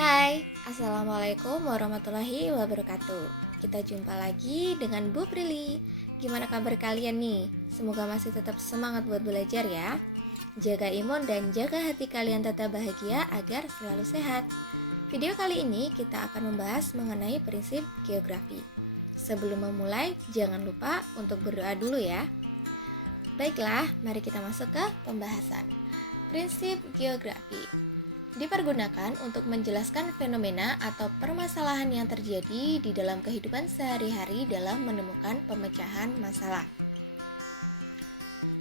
Hai, Assalamualaikum warahmatullahi wabarakatuh. Kita jumpa lagi dengan Bu Prilly. Gimana kabar kalian nih? Semoga masih tetap semangat buat belajar ya. Jaga imun dan jaga hati kalian tetap bahagia agar selalu sehat. Video kali ini kita akan membahas mengenai prinsip geografi. Sebelum memulai, jangan lupa untuk berdoa dulu ya. Baiklah, mari kita masuk ke pembahasan. Prinsip geografi dipergunakan untuk menjelaskan fenomena atau permasalahan yang terjadi di dalam kehidupan sehari-hari dalam menemukan pemecahan masalah.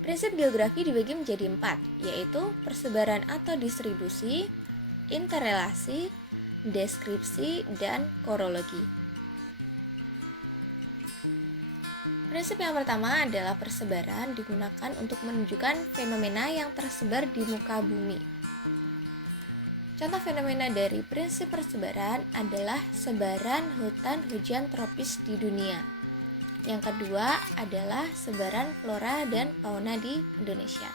Prinsip geografi dibagi menjadi 4, yaitu persebaran atau distribusi, interrelasi, deskripsi, dan korologi. Prinsip yang pertama adalah persebaran digunakan untuk menunjukkan fenomena yang tersebar di muka bumi. Contoh fenomena dari prinsip persebaran adalah sebaran hutan hujan tropis di dunia. Yang kedua adalah sebaran flora dan fauna di Indonesia.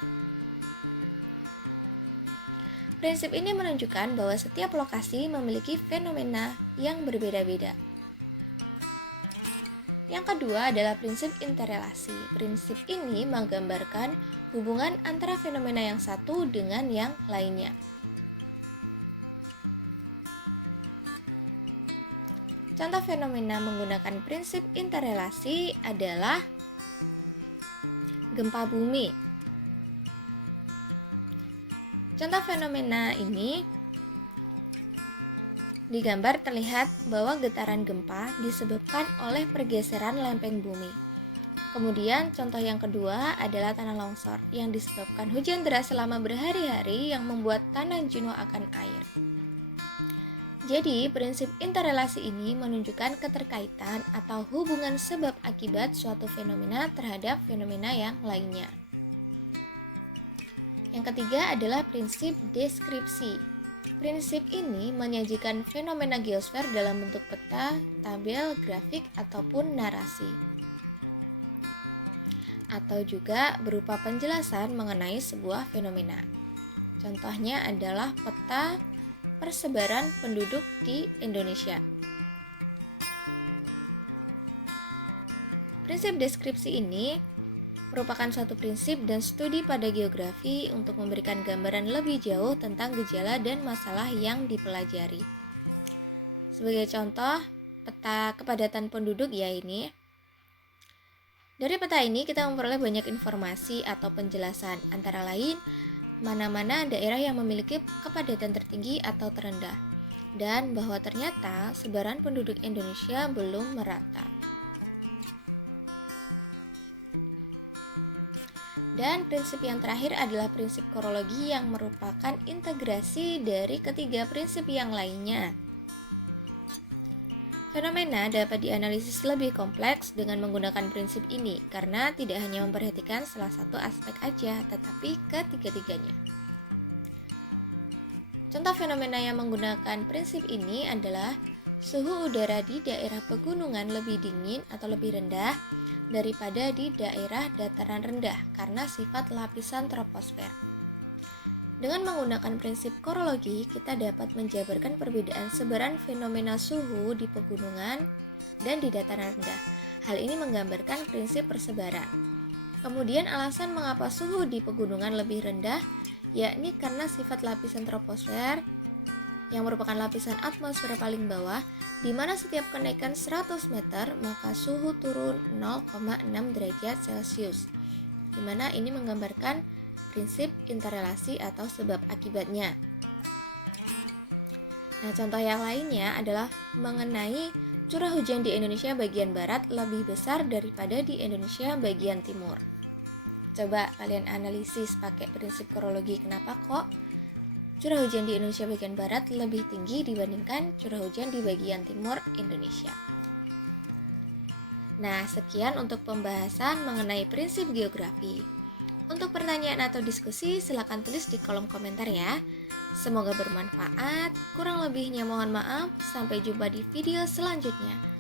Prinsip ini menunjukkan bahwa setiap lokasi memiliki fenomena yang berbeda-beda. Yang kedua adalah prinsip interrelasi. Prinsip ini menggambarkan hubungan antara fenomena yang satu dengan yang lainnya. Contoh fenomena menggunakan prinsip interrelasi adalah gempa bumi. Contoh fenomena ini digambar terlihat bahwa getaran gempa disebabkan oleh pergeseran lempeng bumi. Kemudian contoh yang kedua adalah tanah longsor yang disebabkan hujan deras selama berhari-hari yang membuat tanah jenuh akan air. Jadi, prinsip interrelasi ini menunjukkan keterkaitan atau hubungan sebab akibat suatu fenomena terhadap fenomena yang lainnya. Yang ketiga adalah prinsip deskripsi. Prinsip ini menyajikan fenomena geosfer dalam bentuk peta, tabel, grafik, ataupun narasi. Atau juga berupa penjelasan mengenai sebuah fenomena. Contohnya adalah peta persebaran penduduk di Indonesia. Prinsip deskripsi ini merupakan suatu prinsip dan studi pada geografi untuk memberikan gambaran lebih jauh tentang gejala dan masalah yang dipelajari. Sebagai contoh, peta kepadatan penduduk ya ini. Dari peta ini kita memperoleh banyak informasi atau penjelasan, antara lain mana-mana daerah yang memiliki kepadatan tertinggi atau terendah, dan bahwa ternyata sebaran penduduk Indonesia belum merata. Dan prinsip yang terakhir adalah prinsip korologi yang merupakan integrasi dari ketiga prinsip yang lainnya. Fenomena dapat dianalisis lebih kompleks dengan menggunakan prinsip ini karena tidak hanya memperhatikan salah satu aspek aja, tetapi ketiga-tiganya. Contoh fenomena yang menggunakan prinsip ini adalah suhu udara di daerah pegunungan lebih dingin atau lebih rendah daripada di daerah dataran rendah karena sifat lapisan troposfer. Dengan menggunakan prinsip korologi, kita dapat menjabarkan perbedaan sebaran fenomena suhu di pegunungan dan di dataran rendah. Hal ini menggambarkan prinsip persebaran. Kemudian alasan mengapa suhu di pegunungan lebih rendah, yakni karena sifat lapisan troposfer yang merupakan lapisan atmosfer paling bawah, di mana setiap kenaikan 100 meter maka suhu turun 0,6 derajat Celcius, di mana ini menggambarkan prinsip interrelasi atau sebab akibatnya. Nah, contoh yang lainnya adalah mengenai curah hujan di Indonesia bagian barat lebih besar daripada di Indonesia bagian timur. Coba kalian analisis pakai prinsip korologi, kenapa kok curah hujan di Indonesia bagian barat lebih tinggi dibandingkan curah hujan di bagian timur Indonesia. Nah, sekian untuk pembahasan mengenai prinsip geografi. Untuk pertanyaan atau diskusi, silakan tulis di kolom komentar ya. Semoga bermanfaat. Kurang lebihnya mohon maaf. Sampai jumpa di video selanjutnya.